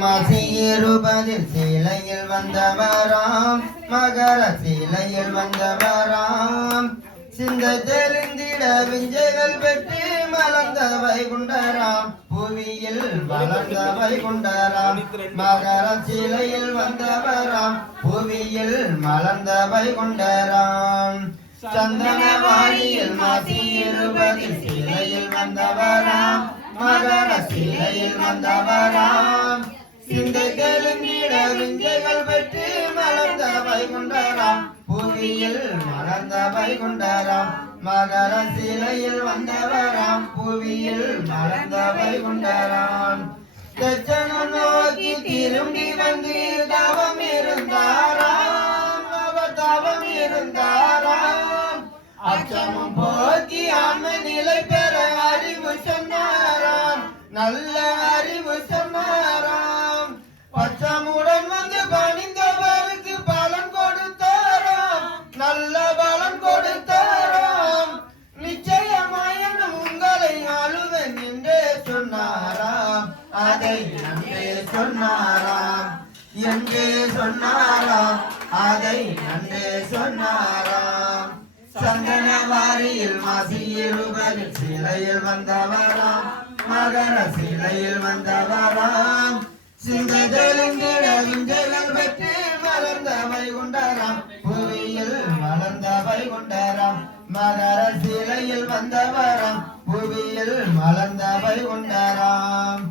மாசியிருபதில் சீலையில் வந்தவராம் மகர சீலையில் வந்தவராம் சிந்தை தெளிந்திட விஞ்சைகள் பெற்று மலர்ந்த வைகுண்டராம் புவியில் வளர்ந்த வைகுண்டராம் மகர சீலையில் வந்தவராம் புவியில் மலர்ந்த வைகுண்டராம் சந்தன வாரியில் மாசியிருபதில் சீலையில் வந்தவராம் மகர சீலையில் வந்தவராம் சிந்தை தெளிந்திட விஞ்சைகள் பெற்று மலர்ந்த வைகுண்டராம் புவியில் மலர்ந்த வைகுண்டராம் மகர சீலையில் வந்தவராம் புவியில் மலர்ந்த வைகுண்டராம் தச்சனம் நோக்கி திரும்பி வந்து தவம் இருந்தாராம் அவர் தவம் இருந்தாராம் அச்சமும் போக்கி ஆன்ம நிலை பெற அறிவு சொன்னாராம் நல்ல அறிவு சொன்னாராம் பச்சமுடன் வந்து பணிந்தவருக்கு பலன் கொடுத்தாராம் நல்ல பலன் கொடுத்தாராம் நிச்சயமாயன் உங்களை ஆளுவன் என்றே சொன்னாராம் அதை நன்றே சொன்னாராம் என்றே சொன்னாராம் அதை நன்றே சொன்னாராம் சந்தன வாரியில் மாசியிருபதில் சீலையில் வந்தவராம் மகர சீலையில் வந்தவராம் சிந்தை தெளிந்திட விஞ்சைகள் பெற்று மலர்ந்த வைகுண்டராம் புவியில் மலர்ந்த வைகுண்டராம் மகர சீலையில் வந்தவராம் புவியில் மலர்ந்த வைகுண்டராம்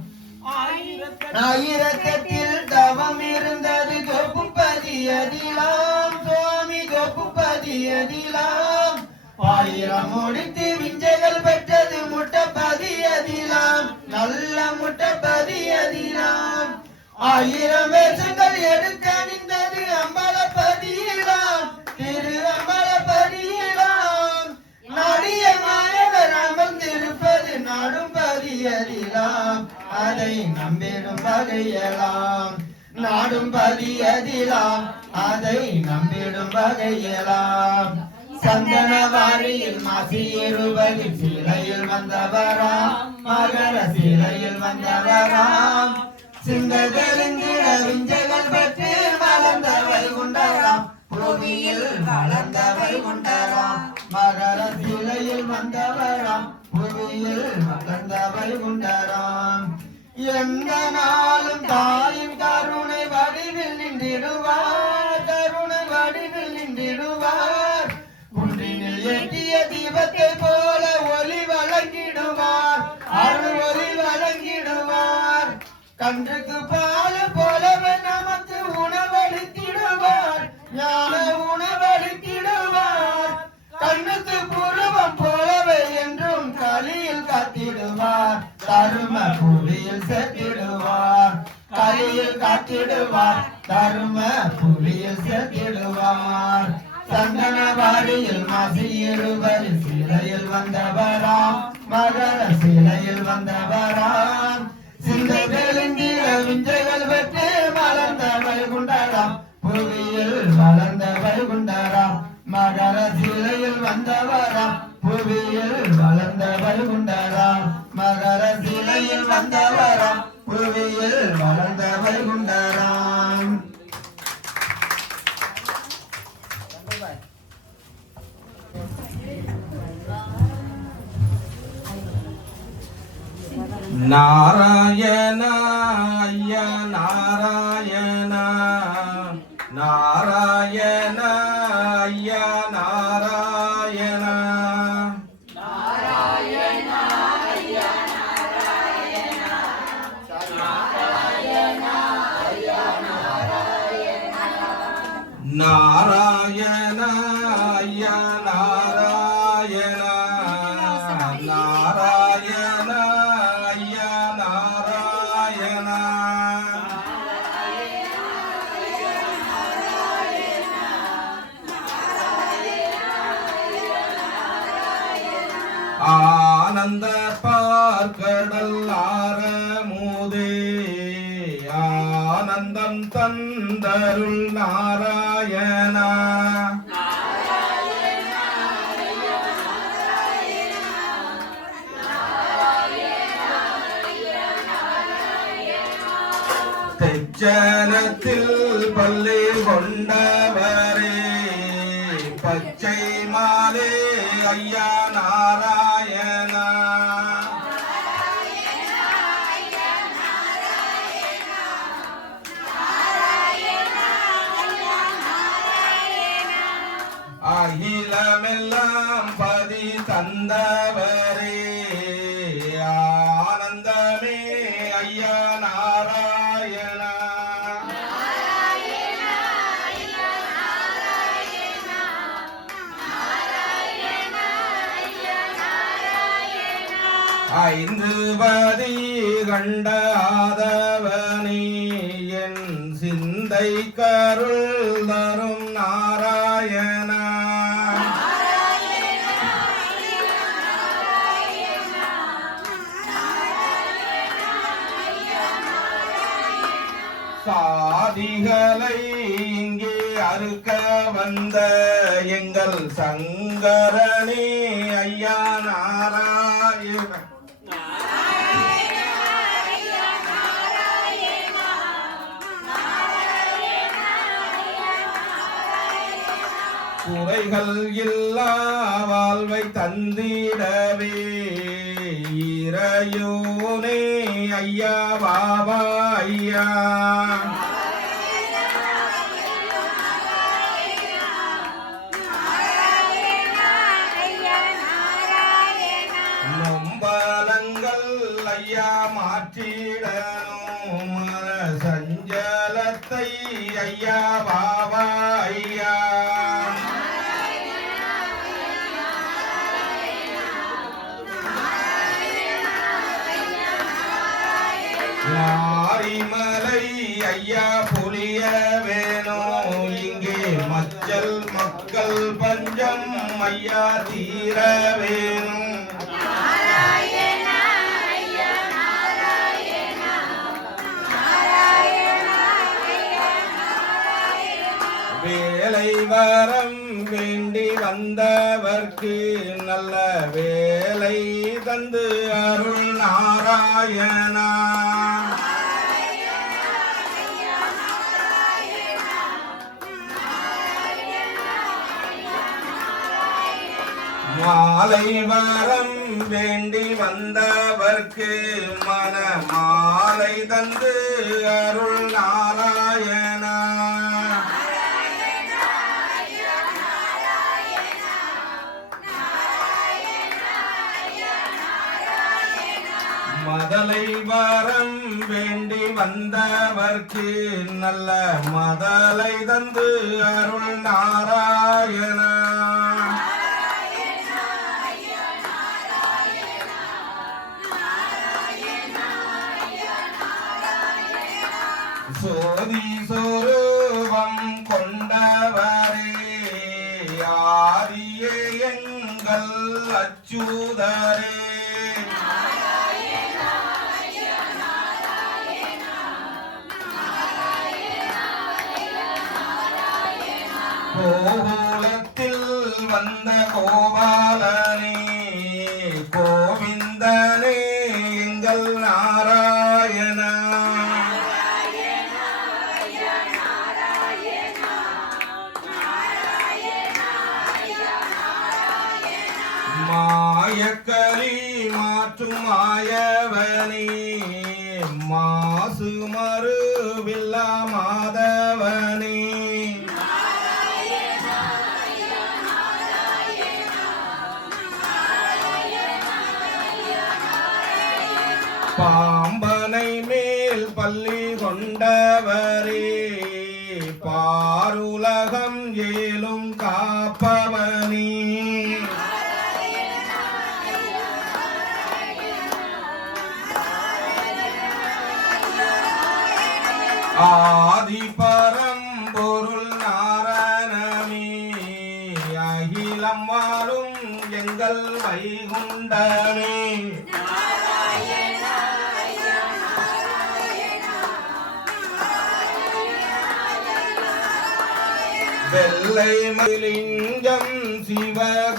ஆயிரத்தில் தவம் இருந்தது தொப்புப்பதியதிலாம் சுவாமி தொப்புப்பதியதிலாம் ஆயிரம் முடித்து விஞ்சைகள் பெற்றது முட்டப்பதியதிலாம் நல்ல முட்டப்பதியதிலாம் ஆயிரம் வேஷங்கள் எடுக்க நின்றது அம்பலப்பதியிலாம் திரு அம்பலப்பதியிலாம் நாடிய நாயகர் அமர்ந்திருப்பது நாடும் பதியதிலாம் அதை நம்பிடும் வகையலாம் நாடும் பதியதிலாம் அதை நம்பிடும் வகையலாம் சந்தன வாரியில் மாசியிருபதில் சீலையில் வந்தவராம் மகர சீலையில் வந்தவராம் சிந்தை தெளிந்திட விஞ்சைகள் பெற்று மலர்ந்த வைகுண்டராம் புவியில் வளர்ந்த வைகுண்டராம் மகர சீலையில் வந்தவராம் புவியில் வளர்ந்த வைகுண்டராம் எந்த நாளும் தாயின் கருணை வடிவில் நின்றிடுவார் கருணை வடிவில் நின்றிடுவார் குன்றினில் எட்டிய தீபத்தை போல ஒளி வழங்கிடுவார் அருள் ஒளி வழங்கிடுவார் கன்றுக்கு பால் போலவே நமக்கு உணவளித்திடுவார் ஞான உணவளித்திடுவார் கண்ணுக்கு புருவம் போலவே என்றும் கலியில் காத்திடுவார் தரும புலியில் சேர்த்திடுவார் கலியில் காத்திடுவார் தரும புலியில் சேர்த்திடுவார் சந்தன வாரியில் மாசியிருபதில் சீலையில் வந்தவராம் மகர சீலையில் வந்தவராம் சிந்தை தெளிந்திட விஞ்சைகள் பெற்று மலர்ந்த வைகுண்டராம் புவியில் வளர்ந்த வைகுண்டராம் மகர சீலையில் வந்தவராம் புவியில் வளர்ந்த வைகுண்டராம் மகர சீலையில் வந்தவராம் புவியில் வளர்ந்த வைகுண்டராம் நாராயண ஐயா நாராயண நாராயண ஐயா நாராயண நாராயண ஐயா நாராயண நாராயண ஐயா நாராயண நாராயண ஐயா நாராயண நாராயண ஐயா நாராயண ஆனந்த பார்க்கடல் ஆரமுதே ஆனந்தம் தந்தருள் நாராயணா இச்சனத்தில் பள்ளி கொண்டவரே பச்சை மாலே ஐயா நாராயணா அகிலமெல்லாம் பதி தந்தவரே ஆனந்தமே ஐயா நாராயணா ஐந்து பதி கண்டாதவனே என் சிந்தை கருள் தரும் நாராயணா சாதிகளை இங்கே அறுக்க வந்த எங்கள் சங்கரனே ஐயா நாராயண குறைகள் இல்லா வாழ்வை தந்திடவே இறையோனே ஐயா பாபா ஐயா நொம்பலங்கள் ஐயா மாற்றிடணும் மன சஞ்சலத்தை ஐயா பாபா ஐயா மாரிமலை ஐயா புலிய வேணும் இங்கே மச்சல் மக்கள் பஞ்சம் ஐயா தீர வேணும் வேலை வரம் வேண்டி வந்தவர்க்கு நல்ல வேலை தந்து அருள் நாராயணா மாலை வரம் வேண்டி வந்தவர்க்கு மன மாலை தந்து அருள் நாராயணா மதலை வரம் வேண்டி வந்தவர்க்கு நல்ல மதலை தந்து அருள் நாராயணா சோதி சொரூபம் கொண்டவரே ஆதியே எங்கள் அச்சுதரே கோகுலத்தில் வந்த கோபாலனே கோவிந்தனே எங்கள் நாராயணா மாயக்கலி மாற்றும் மாயவனே மாசு மறுவில்லா மாதவனே பாம்பனை மேல் பள்ளி கொண்டவரே பாருலகம் ஏலும் காப்பவனே ஆதி பரம்பொருள் நாரணமே அகிலம் வாழும் எங்கள் வைகுண்டமே வெள்ளை மலிங்கம் சிவகுருலிங்கம்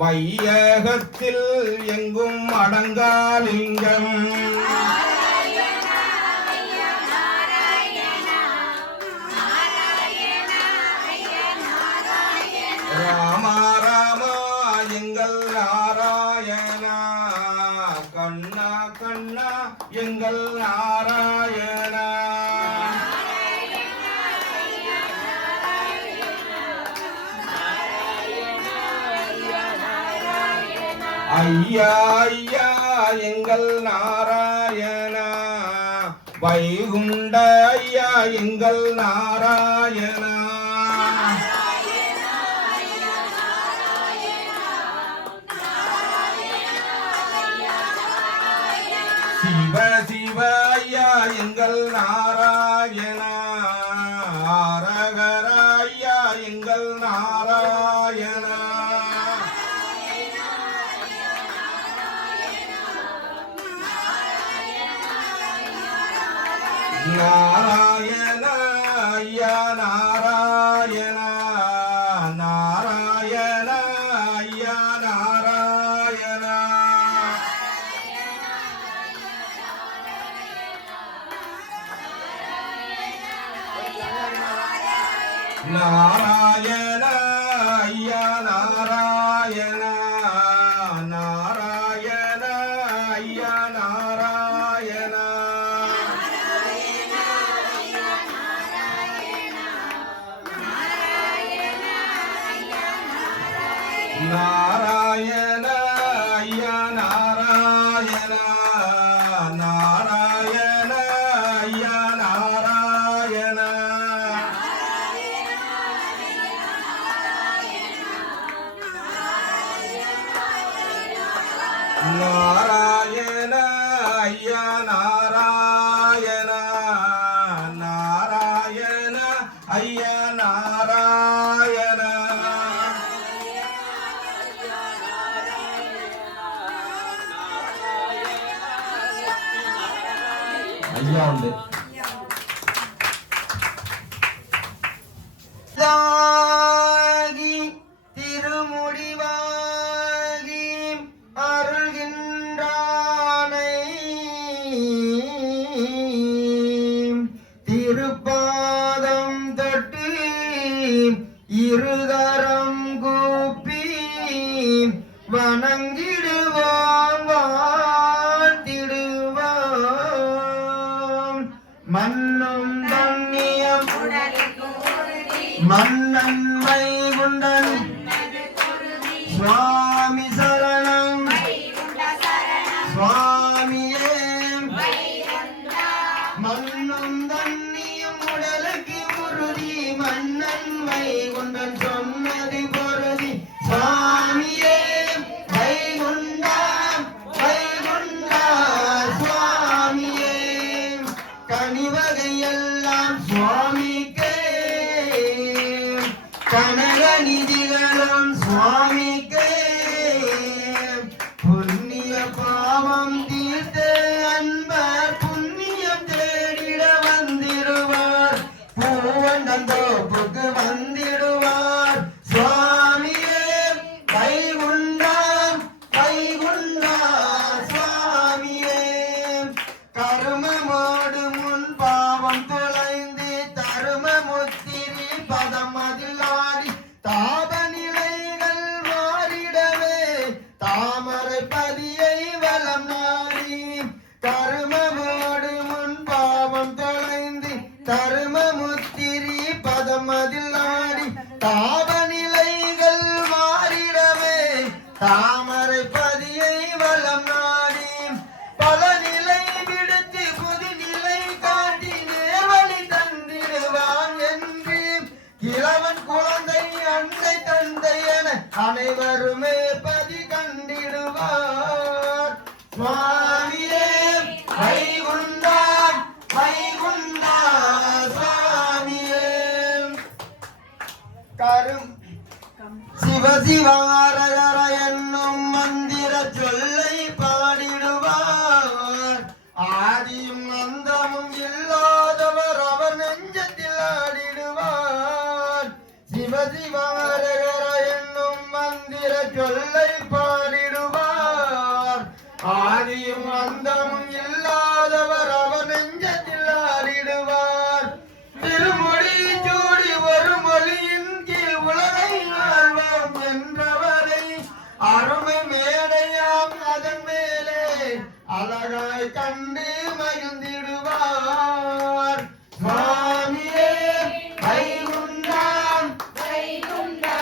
வையகத்தில் எங்கும் அடங்காலிங்கம் எங்கள் நாராயணா ஐயா ஐயா எங்கள் நாராயணா வைகுண்ட ஐயா எங்கள் நாராயணா சிவ சிவ ஐயா எங்கள் நாராயணா அரகர ஐயா எங்கள் நாராயணா நாராயண ஐயா நாராயண நாராயண ஐயா நாராயண நாராயண ஐயா நாராயண நாராயண ஐயா நாராயண நாராயண ஐயா நாராயண நாராயண ஐயா நாராயண நாராயண ஐயா நாராயண நாராயண ஐயா நாராயண ஐயா உண்டு திருமுடிவாகி அருள்கின்றானை திருப்பாதம் தொட்டு இருதரம் கூப்பி வணங்கிடுவான் வாழ்த்திடுவான் மன்னும் தண்ணியம் மன்னன்மை குண்டன் சுவாமி சரணம் சுவாமியே மன்னும் தண்ணியும் உடலுக்கு உறுதி மன்னன்மை குண்டன் சொன்னது பொருதி சுவாமியே வைகுண்டா வைகுண்டா சுவாமியே கனிவகையெல்லாம் சுவாமிக்கே கனகநிதிகளும் சுவாமிக்கே புண்ணிய பாவம் தீர்த்து அன்பர் புண்ணியம் தேடிட வந்திடுவார் பூவண்டந்தோப்புக்கு வந்திடுவார் சுவாமியே வைகுண்டா வைகுண்டா சுவாமியே கருமமோடு முன் பாவம் தொலைந்து தரும முத்திரி பதம் அதில் ஆடி தாப நிலைகள் மாறிடவே தாமரை பதியை வலம் நாடி கருமமோடு முன் பாவம் தொலைந்து தரும முத்திரி பதம் அதில் ஆடி தாப நிலைகள் மாறிடவே தாமரை பதியை வலம் நாடி பல நிலை விடுத்து புது நிலை காட்டி நேர்வழி தந்திடுவான் என்று கிழவன் குழந்தை அன்னை தந்தை என அனைவருமே பதி கண்டிடுவார் சுவாமியே வைகுண்டா வைகுண்டா சுவாமியே கரும் சிவசிவாரகர என்னும் மந்திர சொல்லை பாடிடுவார் ஆதியும் அந்தமும் இல்லாதவர் அவர் நெஞ்சத்தில் ஆடிடுவார் சிவசிவாரகர என்னும் மந்திர சொல்லை பாடிடுவார் ஆதியும் அந்தமும் இல்லாதவர் அவர் நெஞ்சத்தில் ஆடிடுவார் திருமொழி சூடி ஒரு மொழியின் கீழ் உலகை ஆழ்வோம் என்றவரை அருமை மேடையாம் அதன் மேலே அழகாய் கண் கண்டு மகிழ்ந்திடுவார் சுவாமியே வைகுண்டம் வைகுண்டா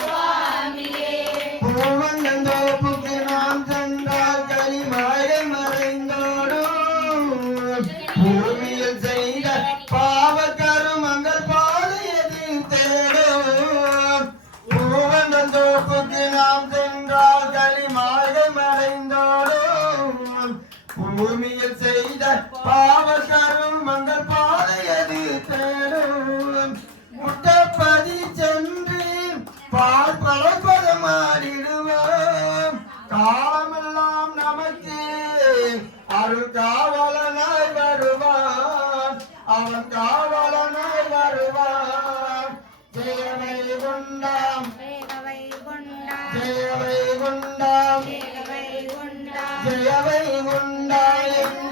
சுவாமியே பூவந்தோப்புக்கு நாம் சென்றால் கலிமாயை மறைந்தோடும் பூமியில் செய்த பாவ கருமங்கள் பாதையதில் தேடும் பூவந்தோப்புக்கு நாம் சென்றால் கலிமாயை மறைந்தோடும் பூமியில் செய்த பாவ கருமங்கள் பாதையது தேடும் முட்டப்பதி சென்று பால் பலப்பதமாடிடுவோம் காலமெல்லாம் நமக்கு அருள் காவலனாய் வருவான் அவன் காவலனாய் வருவான் ஜெயவை குண்டாம் வேகவை குண்டா ஜெயவை குண்டாம் வேகவை குண்டா ஜெயவை குண்டா என்றால்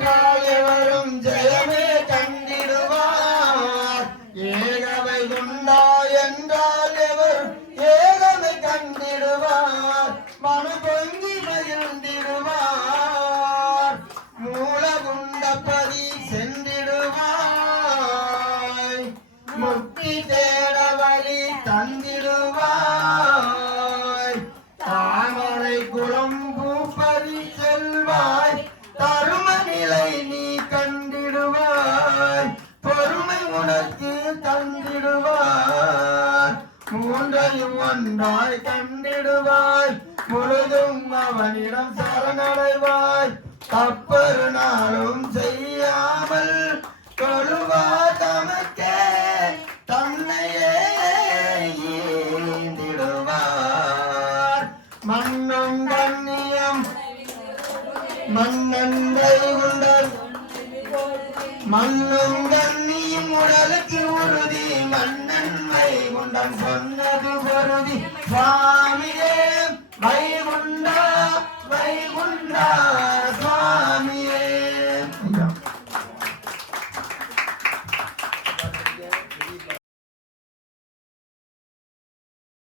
எவரும் ஜெயமே கண்டிடுவார் ஏகவை குண்டா என்றால் எவரும் ஏகமை கண்டிடுவார் மனு பொங்கி மகிழ்ந்திடுவார் மூலகுண்டப்பதி சென்றிடுவாய் முக்தி தேட வழி தந்திடுவாய் தாமரை குளம் பூப்பதி செல்வாய் தரும நிலை நீ கண்டிடுவாய் பொறுமை உனக்கு தந்திடுவார் மூன்றையும் ஒன்றாய் கண்டிடுவாய் முழுதும் அவனிடம் சரணடைவாய் தப்பொரு நாளும் செய்யாமல் கொள்வார் தமக்கே தன்னையே ஈந்திடுவார் மண்ணும் கண்ணியம் மன்னன் வைகுண்டர் மண்ணும் கண்ணியும் உடலுக்கு உறுதி மன்னன் வைகுண்டன் சொன்னது பொருதி சுவாமியே வைகுண்டா வைகுண்டா